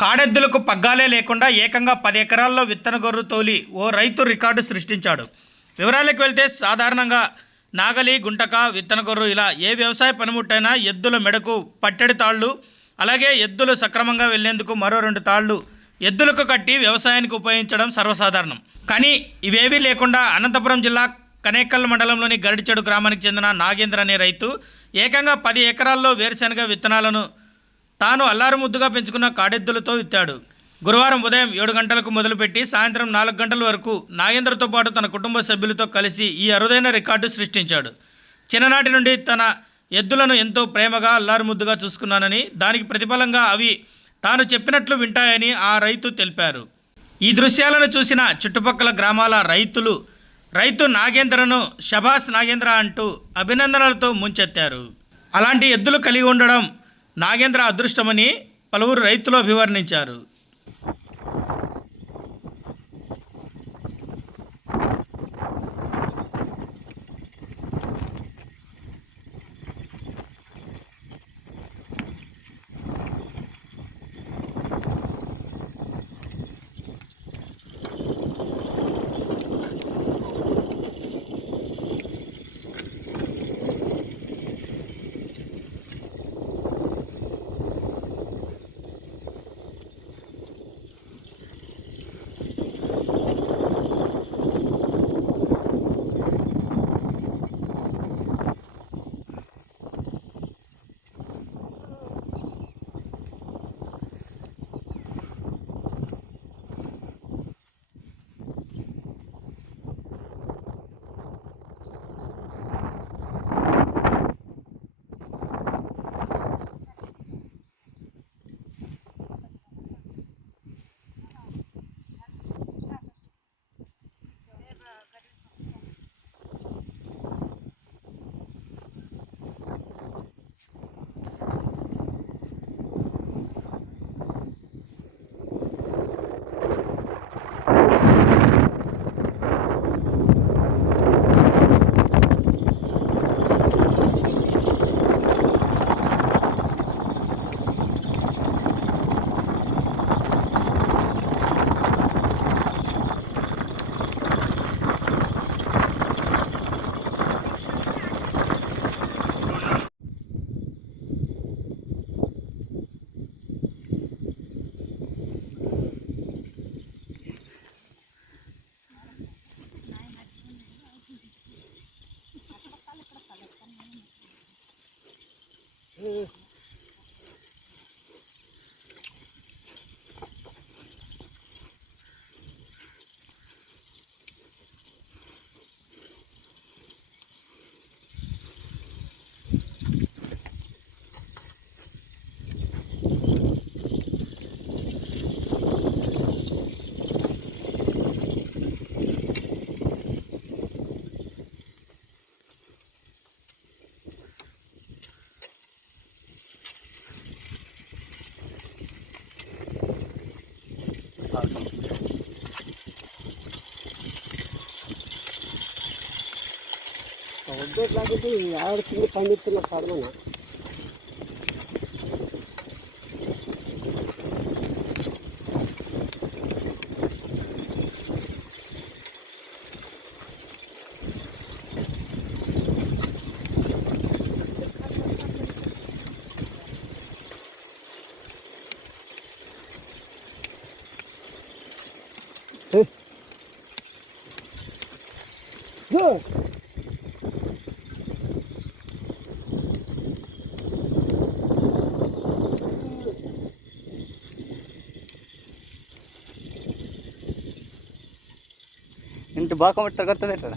కాడెద్దులకు పగ్గాలే లేకుండా ఏకంగా పది ఎకరాల్లో విత్తన గొర్రు తోలి ఓ రైతు రికార్డు సృష్టించాడు. వివరాలకు వెళ్తే సాధారణంగా నాగలి గుంటక విత్తన గొర్రు ఇలా ఏ వ్యవసాయ పనిముట్టైనా ఎద్దుల మెడకు పట్టెడి తాళ్ళు అలాగే ఎద్దులు సక్రమంగా వెళ్ళేందుకు మరో రెండు తాళ్ళు ఎద్దులకు కట్టి వ్యవసాయానికి ఉపయోగించడం సర్వసాధారణం. కానీ ఇవేవీ లేకుండా అనంతపురం జిల్లా కనేకల్ మండలంలోని గరిడిచెడు గ్రామానికి చెందిన నాగేంద్ర అనే రైతు ఏకంగా పది ఎకరాల్లో వేరుశనగ విత్తనాలను తాను అల్లారు ముద్దుగా పెంచుకున్న కాడెద్దులతో విత్తాడు. గురువారం ఉదయం ఏడు గంటలకు మొదలుపెట్టి సాయంత్రం నాలుగు గంటల వరకు నాగేంద్రతో పాటు తన కుటుంబ సభ్యులతో కలిసి ఈ అరుదైన రికార్డు సృష్టించాడు. చిన్ననాటి నుండి తన ఎద్దులను ఎంతో ప్రేమగా అల్లారు ముద్దుగా చూసుకున్నానని దానికి ప్రతిఫలంగా అవి తాను చెప్పినట్లు వింటాయని ఆ రైతు తెలిపారు. ఈ దృశ్యాలను చూసిన చుట్టుపక్కల గ్రామాల రైతులు రైతు నాగేంద్రను షభాస్ నాగేంద్ర అంటూ అభినందనలతో ముంచెత్తారు. అలాంటి ఎద్దులు కలిగి ఉండడం నాగేంద్ర అదృష్టమని పలువురు రైతులు అభివర్ణించారు. 嗯。మాట్లాడతాం వద్దు ఎట్లాగైతే ఆడ పండిస్తున్న పడమన్నా ಎಂಟು ಇಂಟು ಬಾಕೊಂಬಿಟ್ಟು ತಗೋತದೆ ಇಟ್ಟಲ್ಲ